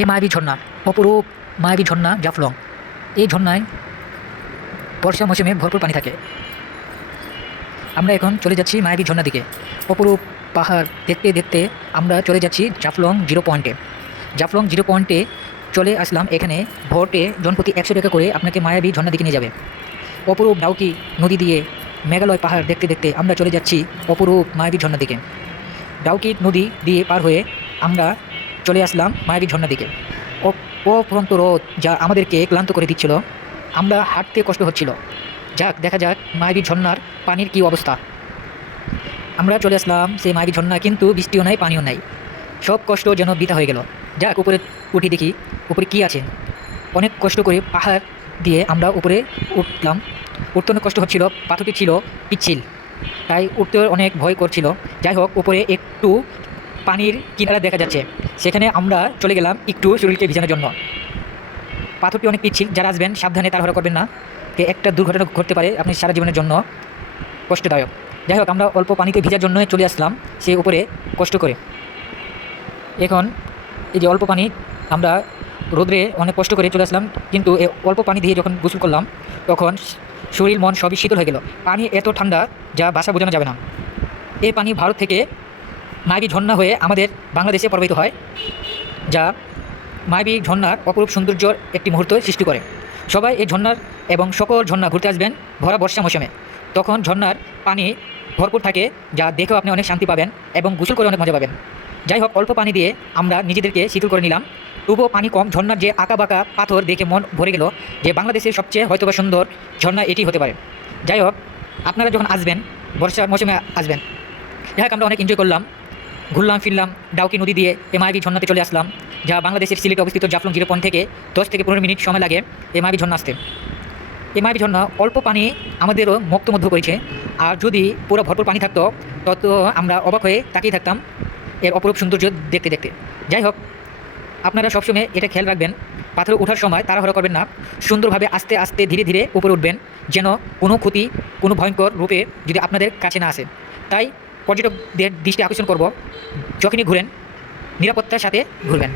এই মায়াবী ঝর্ণা, অপরূপ মায়াবী ঝর্ণা জাফলং। এই ঝর্ণায় বর্ষা মৌসুমে ভরপুর পানি থাকে। আমরা এখন চলে যাচ্ছি মায়াবী ঝর্ণা দিকে। অপরূপ পাহাড় দেখতে দেখতে আমরা চলে যাচ্ছি জাফলং জিরো পয়েন্টে। জাফলং জিরো পয়েন্টে চলে আসলাম। এখানে ভোটে জনপ্রতি 100 টাকা করে আপনাকে মায়াবী ঝর্ণা দিকে নিয়ে যাবে। অপরূপ ডাউকি নদী দিয়ে মেঘালয় পাহাড় দেখতে দেখতে আমরা চলে যাচ্ছি অপরূপ মায়াবী ঝর্ণা দিকে। ডাউকি নদী দিয়ে পার হয়ে আমরা চলে আসলাম মায়াবী ঝর্ণা দিকে। অফুরন্ত রোদ যা আমাদেরকে ক্লান্ত করে দিচ্ছিল, আমরা হাঁটতে কষ্ট হচ্ছিল। যাক, দেখা যাক মায়াবী ঝর্ণার পানির কি অবস্থা। আমরা চলে আসলাম সেই মায়াবী ঝর্ণা, কিন্তু বৃষ্টিও নাই, পানিও নাই। সব কষ্ট যেন বৃথা হয়ে গেল। যাক, উপরে উঠি দেখি উপরে কি আছে। অনেক কষ্ট করে পাহাড় দিয়ে আমরা উপরে উঠলাম। উঠতে অনেক কষ্ট হচ্ছিল, পাথরটি ছিল পিচ্ছিল, তাই উঠতে অনেক ভয় করছিল। যাই হোক, উপরে একটু পানির কিনারা দেখা যাচ্ছে, সেখানে আমরা চলে গেলাম একটু শরীরকে ভিজানোর জন্য। পাথরটি অনেক পিচ্ছিল, যারা আসবেন সাবধানে, তাড়াহুড়া করবেন না, একটা দুর্ঘটনা ঘটতে পারে আপনি সারা জীবনের জন্য কষ্টদায়ক। যাই হোক, আমরা অল্প পানিতে ভিজার জন্য চলে আসলাম সে উপরে কষ্ট করে। এখন এই যে অল্প পানি, আমরা রোদ্রে অনেক কষ্ট করে চলে আসলাম, কিন্তু এই অল্প পানি দিয়ে যখন গোসল করলাম তখন শরীর মন সবই শীতল হয়ে গেল। পানি এত ঠান্ডা যা ভাষা বোঝানো যাবে না। এই পানি ভারত থেকে মায়াবী ঝর্ণা হয়ে আমাদের বাংলাদেশে প্রবাহিত হয়, যা মায়াবী ঝর্ণার অপরূপ সৌন্দর্যর একটি মুহূর্ত সৃষ্টি করে। সবাই এই ঝর্ণার এবং সকল ঝর্ণা ঘুরতে আসবেন ভরা বর্ষা মৌসুমে। তখন ঝর্ণার পানি ভরপুর থাকে, যা দেখেও আপনি অনেক শান্তি পাবেন এবং গোসল করে অনেক মজা পাবেন। যাই হোক, অল্প পানি দিয়ে আমরা নিজেদেরকে শীতল করে নিলাম। তবুও পানি কম, ঝর্ণার যে আঁকা বাঁকা পাথর দেখে মন ভরে গেল যে বাংলাদেশের সবচেয়ে হয়তোবা সুন্দর ঝর্ণা এটি হতে পারে। যাই হোক, আপনারা যখন আসবেন বর্ষার মৌসুমে আসবেন। যাই হোক, আমরা অনেক এনজয় করলাম, ঘুরলাম ফিরলাম ডাউকি নদী দিয়ে এই মায়াবী ঝর্ণাতে চলে আসলাম, যা বাংলাদেশের সিলেটে অবস্থিত জাফলং জিরো পয়েন্ট থেকে 10 থেকে 15 মিনিট সময় লাগে এই মায়াবী ঝর্ণা আসতে। এই মায়াবী ঝর্ণা অল্প পানি আমাদেরও মুগ্ধ করেছে, আর যদি পুরো ভরপুর পানি থাকতো তত আমরা অবাক হয়ে তাকিয়ে থাকতাম এর অপরূপ সৌন্দর্য দেখতে দেখতে। যাই হোক, আপনারা সবসময় এটা খেয়াল রাখবেন, পাথরে ওঠার সময় তাড়াহুড়া করবেন না, সুন্দরভাবে আস্তে আস্তে ধীরে ধীরে উপরে উঠবেন, যেন কোনো ক্ষতি, কোনো ভয়ঙ্কর রূপে যদি আপনাদের কাছে না আসে। তাই পর্যটকদের দৃষ্টি আকর্ষণ করব, যখনই ঘুরেন নিরাপত্তার সাথে ঘুরবেন।